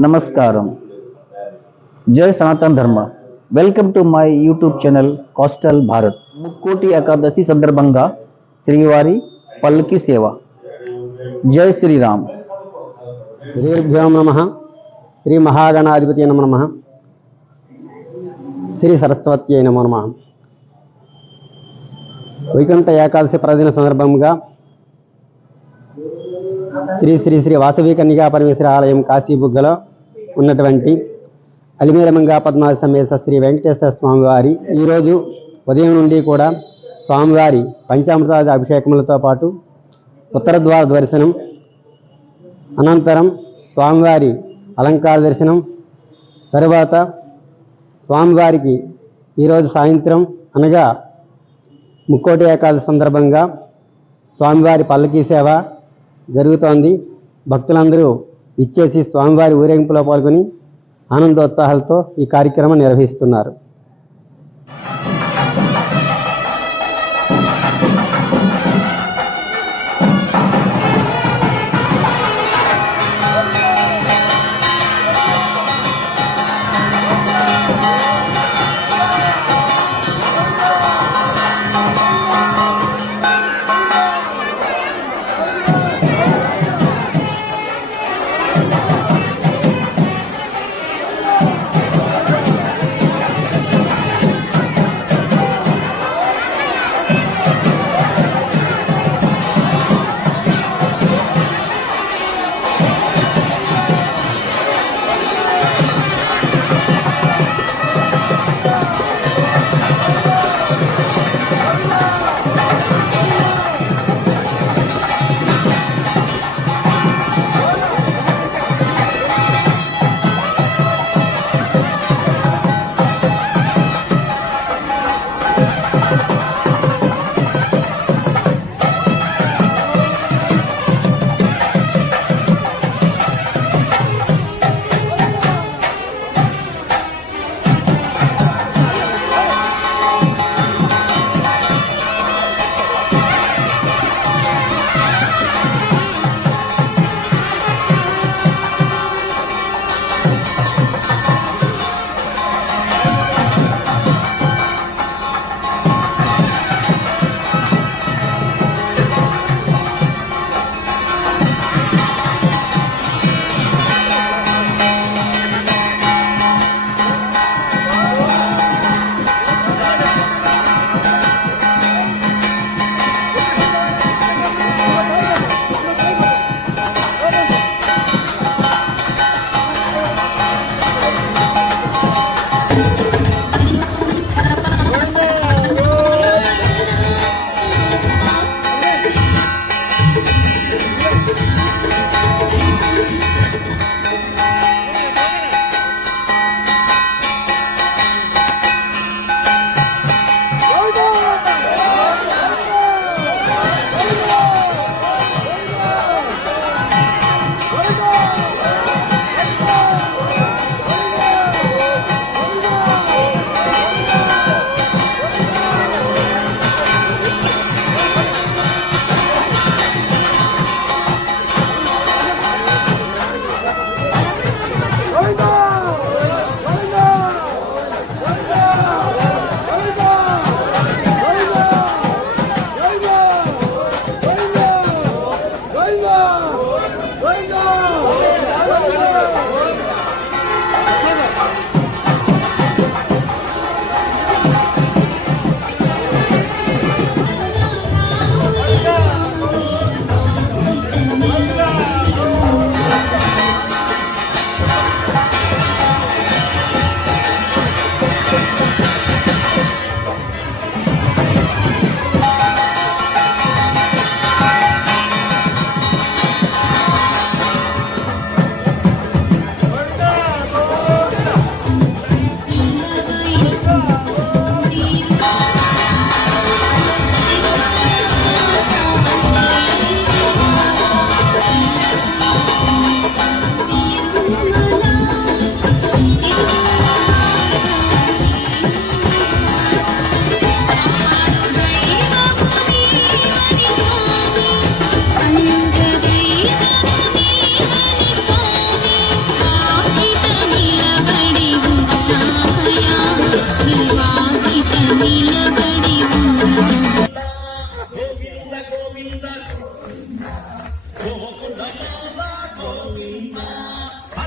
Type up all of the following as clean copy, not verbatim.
నమస్కారం. జై సనాతన ధర్మ. Welcome to my YouTube channel coastal Bharat. Mukkoti Ekadashi సందర్భంగా శ్రీవారి పల్లకి సేవ. జై శ్రీరామ్. శ్రీర్భ్యో నమః. శ్రీ మహాగణాధిపతి నమో నమః. శ్రీ సరస్వత్యై నమో నమః. వైకుంఠ ఏకాదశి పర్వదిన సందర్భంగా శ్రీ శ్రీ శ్రీ వాసవి కన్యకా పరమేశ్వర ఆలయం కాశీబుగ్గలో ఉన్నటువంటి అలిమేలమంగా పద్మావతి సమేత శ్రీ వెంకటేశ్వర స్వామివారి ఈరోజు ఉదయం నుండి కూడా స్వామివారి పంచామృతాది అభిషేకములతో పాటు ఉత్తర ద్వార దర్శనం, అనంతరం స్వామివారి అలంకార దర్శనం, తరువాత స్వామివారికి ఈరోజు సాయంత్రం అనగా ముక్కోటి ఏకాదశి సందర్భంగా స్వామివారి పల్లకీ సేవ జరుగుతోంది. భక్తులందరూ ఇచ్చేసి స్వామివారి ఊరేగింపులో పాల్గొని ఆనందోత్సాహాలతో ఈ కార్యక్రమం నిర్వహిస్తున్నారు.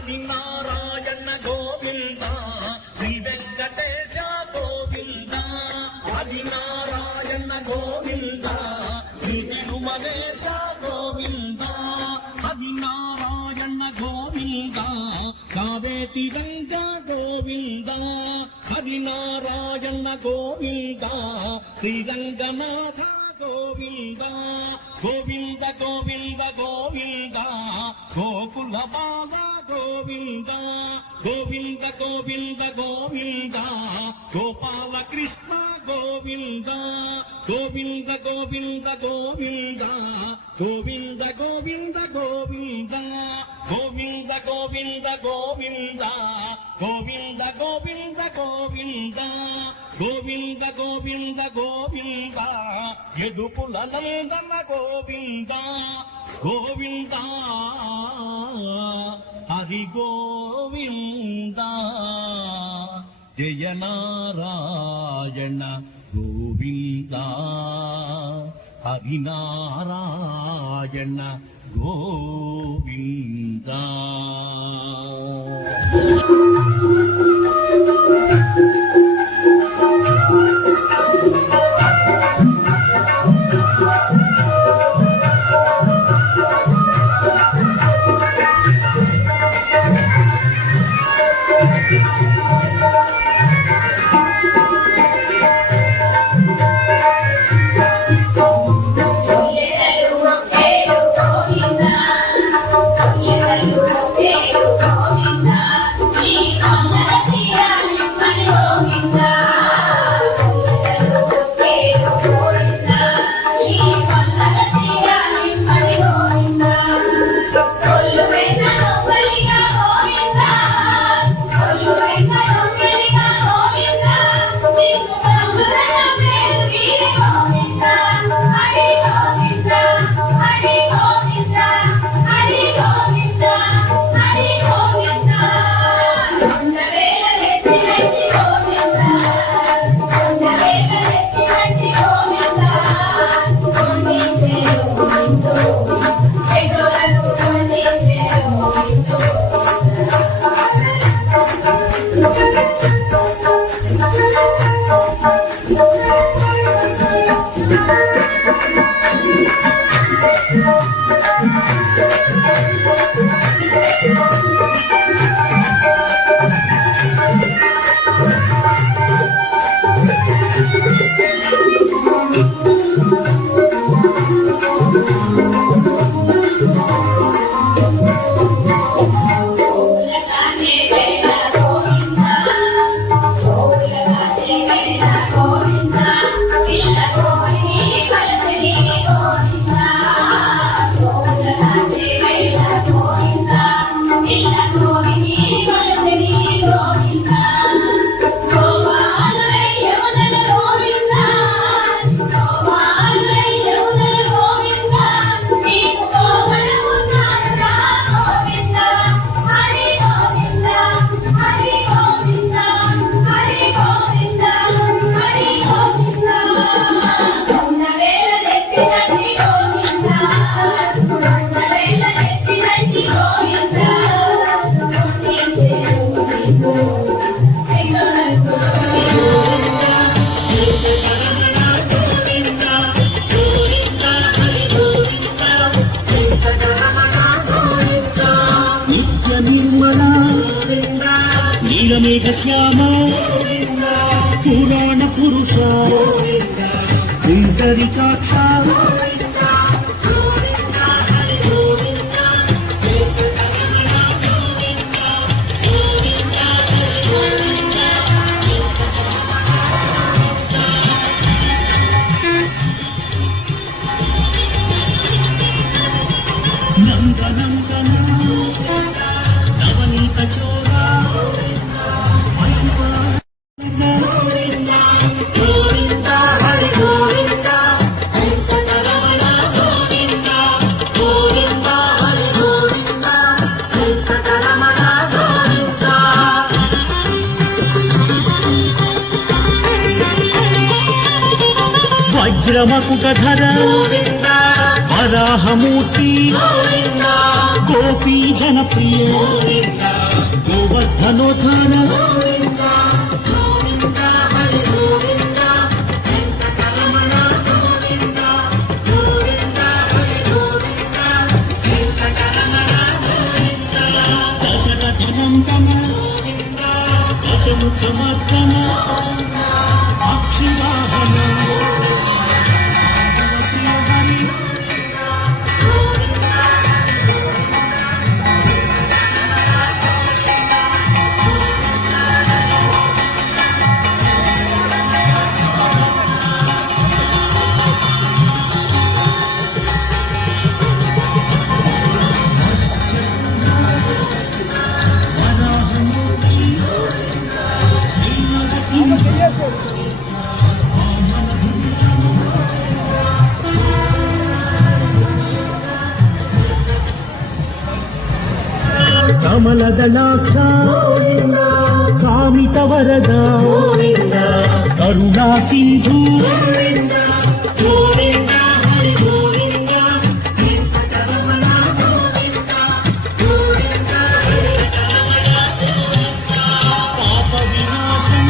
హరి నారాయణ గోవింద శ్రీ వెంకటేశ గోవింద హరి నారాయణ గోవింద శ్రీ తిరుమలేశ గోవింద హరి నారాయణ గోవింద కావేటి రంగ గోవింద హరి నారాయణ గోవింద శ్రీరంగనాథ గోవింద గోవింద గోవింద గోవింద గోకుల బాల గోవింద గోవింద గోవింద గోవింద గోపాల కృష్ణ గోవింద గోవింద గోవింద గోవింద గోవింద గోవింద గోవింద గోవింద గోవింద గోవింద గోవింద గోవింద గోవింద గోవింద గోవింద గోవింద యదుకుల నందన గోవింద గోవింద హరి గోవింద జయ నారాయణ గోవింద హరి నారాయణ గోవింద. నీలమేఘ శ్యామ పురాణ పురుష పుండరీకాక్ష నందనందన నవనీత చోరా వజ్రమకుటధర వరాహమూర్తి గోపీ జనప్రియ గోవర్ధనోద్ధార దశరథనందన దశముఖమర్దన అక్షివాహన కమలదళాక్ష కామిత వరద కరుణా సింధు పాప వినాశన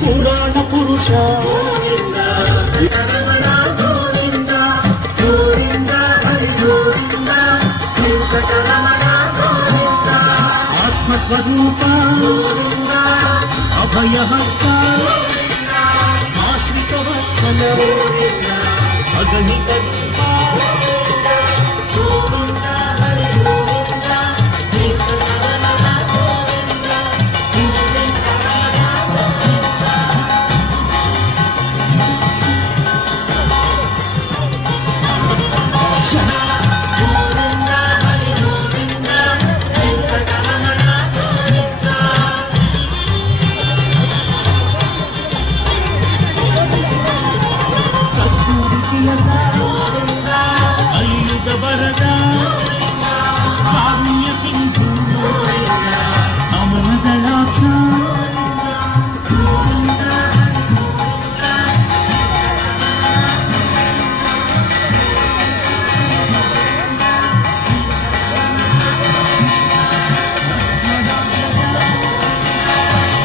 పురాణ పురుష ఆత్మస్వరూప అభయహస్త ఆశ్రిత వత్సల అగణిత కలియుగ వరద కారుణ్య సింధు అమరదళాక్ష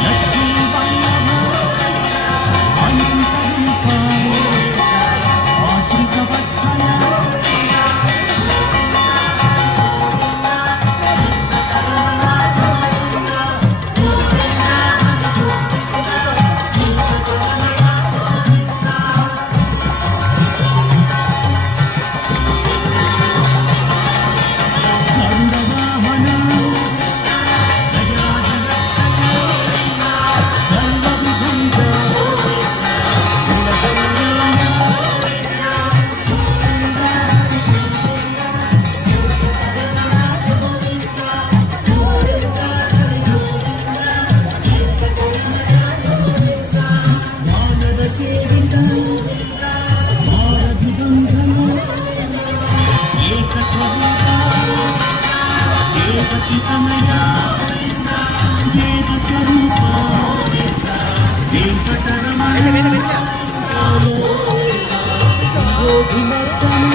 లక్ష్మీ వల్లభ అనంత రూప ఆశ్రిత వత్సల గరుడవాహన గజరాజరక్షణ మానవ సేవిత భారవిబంధన ఏకస్వరూప ఏకచితమయ వేద స్వరూప వెంకటరమణ గోధిమర్దన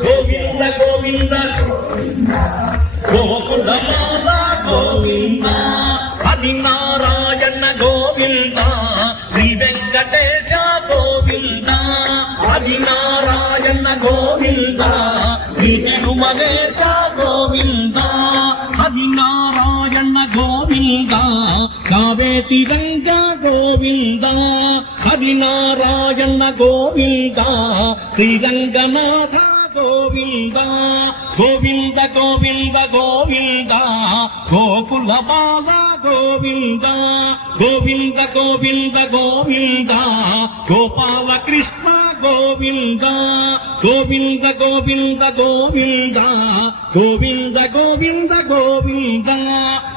గోవింద గోవింద గోకుల గోవింద హరి నారాయణ గోవింద శ్రీ వెంకటేశ గోవింద హరి నారాయణ గోవింద రాయణ గోవింద కావేటి రంగ గోవింద హరినారాయణ గోవింద శ్రీరంగనాథ గోవింద గోవింద గోవింద గోవింద గోకుల బాల గోవింద గోవింద గోవింద గోవింద గోపాల కృష్ణ గోవింద గోవింద గోవింద గోవింద గోవింద గోవింద గోవింద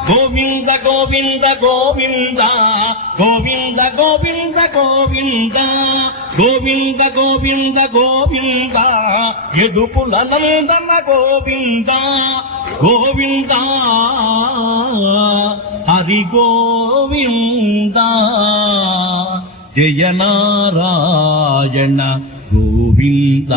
గోవింద గోవింద గోవింద గోవింద గోవింద గోవింద గోవింద గోవింద గోవింద యదుకుల నందన గోవింద గోవింద హరి గోవింద జయ నారాయణ గోవింద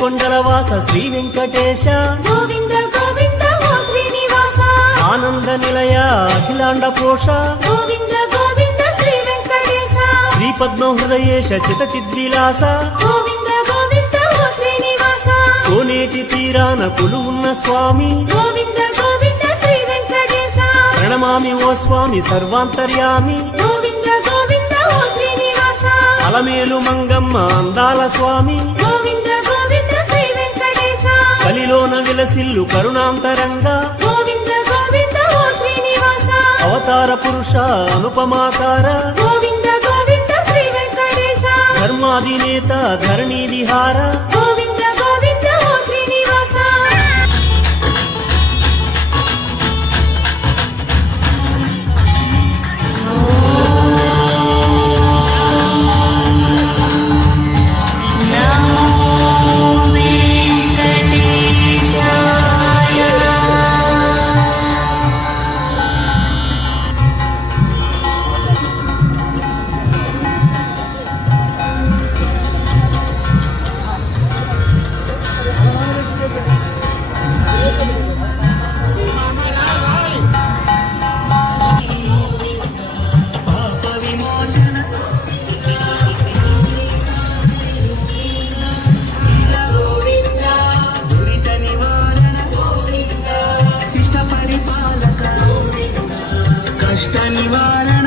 కొండలవాస శ్రీ వెంకటేశ గోవింద గోవింద ఓ శ్రీనివాస ఆనంద నిలయ అఖిలాండ పోష గోవింద గోవింద శ్రీ వెంకటేశ శ్రీ పద్మ హృదయేశ చిత చిద్విలాస గోవింద గోవింద ఓ శ్రీనివాస కోనేటి తీరాన కొలువున్న స్వామి గోవింద గోవింద శ్రీ వెంకటేశ ప్రణమామి ఓ స్వామి సర్వాంతర్యామి గోవింద గోవింద ఓ శ్రీనివాస అలమేలు మంగమ్మ అందాల స్వామి గోవింద గోవింద శ్రీ వెంకటేశ కలిలోన విలసిల్లు కరుణాంతరంగా అవతార పురుష అనుపమాకార గోవింద గోవింద శ్రీ వెంకటేశ ధర్మాధినేత ధరణి విహార గోవింద గోవింద ఓ శ్రీనివాస పాప విమోచన దురిత నివారణ శిష్ట పరిపాలక కష్ట నివారణ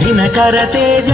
దినకర తేజ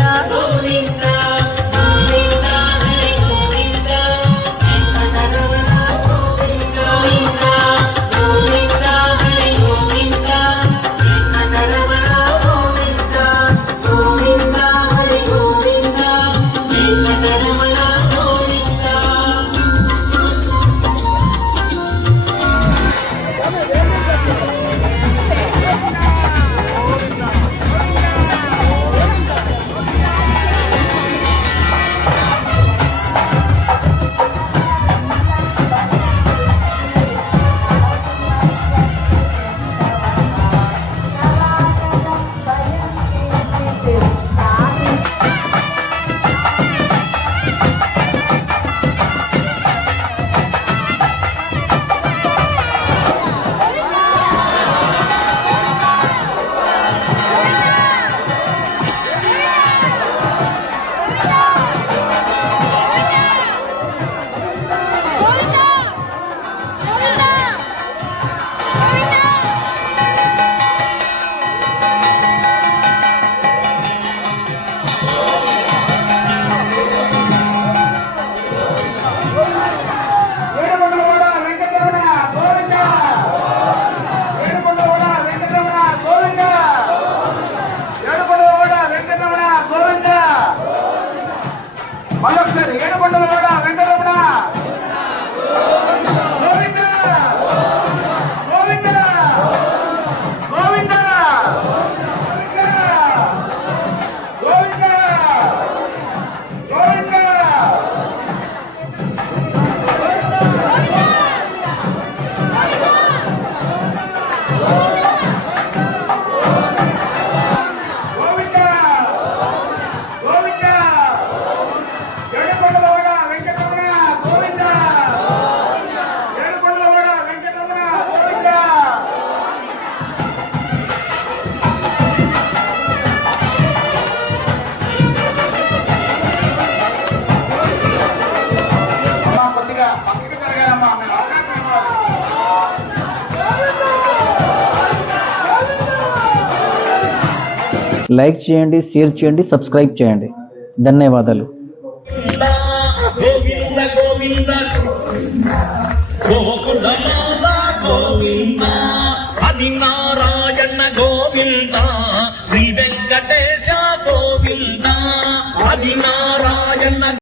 లైక్ చేయండి, షేర్ చేయండి, సబ్స్క్రైబ్ చేయండి. ధన్యవాదాలు. గోవింద గోవింద గోకుల గోవింద అది నా